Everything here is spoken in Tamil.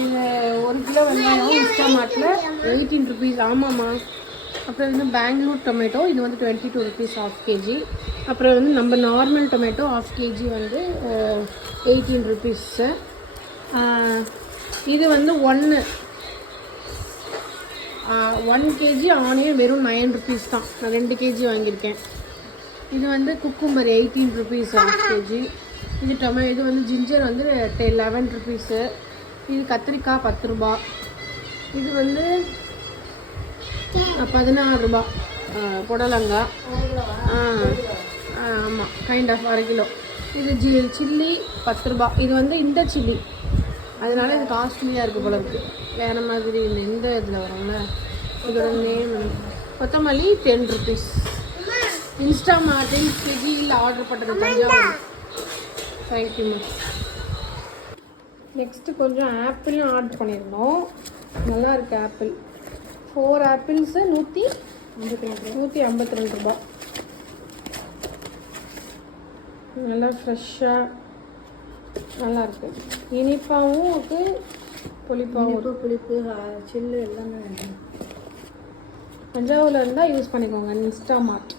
இது 1 கிலோ வெங்காயம் இன்ஸ்டாமார்ட்டில் 18 ருபீஸ். ஆமாம்மா. அப்புறம் வந்து பெங்களூர் டொமேட்டோ, இது வந்து 22 ருபீஸ் ½ கேஜி. அப்புறம் வந்து நம்ம நார்மல் டொமேட்டோ ½ கேஜி வந்து 18 ருபீஸு. இது வந்து 1 கேஜி ஆனியன் வெறும் 9 ருபீஸ் தான். நான் 2 கேஜி வாங்கியிருக்கேன். இது வந்து குக்கும்பர் 18 ருபீஸ் ½ கேஜி. இது வந்து ஜிஞ்சர் வந்து 11 ருபீஸு. இது கத்திரிக்காய் 10 ரூபா. இது வந்து 16 ரூபா. புடலங்காய் ஆமாம், கைண்ட் ஆஃப் 1/2 கிலோ. இது சில்லி 10 ரூபா. இது வந்து இந்த சில்லி, அதனால இது காஸ்ட்லியாக இருக்குது போல இருக்குது. வேறு மாதிரி இந்த இதில் வரும்ல, இதோட நேம். கொத்தமல்லி 10 ருபீஸ். இன்ஸ்டாமார்ட்டில் ஸ்விக்கியில் ஆர்டர் பண்ணுறது தஞ்சாவூர். தேங்க்யூ. நெக்ஸ்ட்டு கொஞ்சம் ஆப்பிளும் ஆர்டர் பண்ணியிருந்தோம். நல்லா இருக்குது ஆப்பிள். 4 ஆப்பிள்ஸு 152 ரூபா. நல்லா ஃப்ரெஷ்ஷாக நல்லா இருக்குது. இனிப்பாகவும் இருக்குது, புளிப்பாகவும். புளிப்பு சில்லு எல்லாமே. தஞ்சாவூரில் இருந்தால் யூஸ் பண்ணிக்கோங்க இன்ஸ்டாமார்ட்.